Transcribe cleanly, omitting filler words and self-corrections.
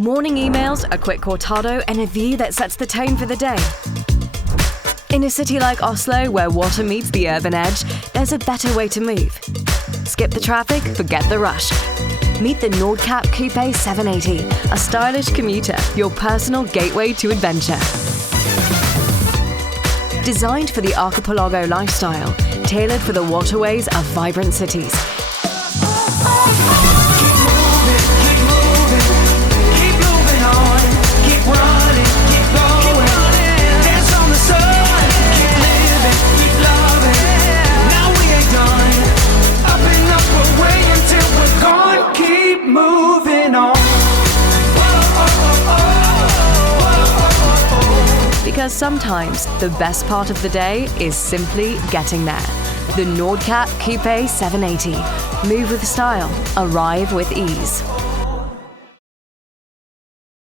Morning emails, a quick cortado, and a view that sets the tone for the day. In a city like Oslo, where water meets the urban edge, there's a better way to move. Skip the traffic, forget the rush. Meet the Nordkapp Coupe 780, a stylish commuter, your personal gateway to adventure. Designed for the archipelago lifestyle, tailored for the waterways of vibrant cities. Because sometimes the best part of the day is simply getting there. The Nordkapp Coupe 780. Move with style, arrive with ease.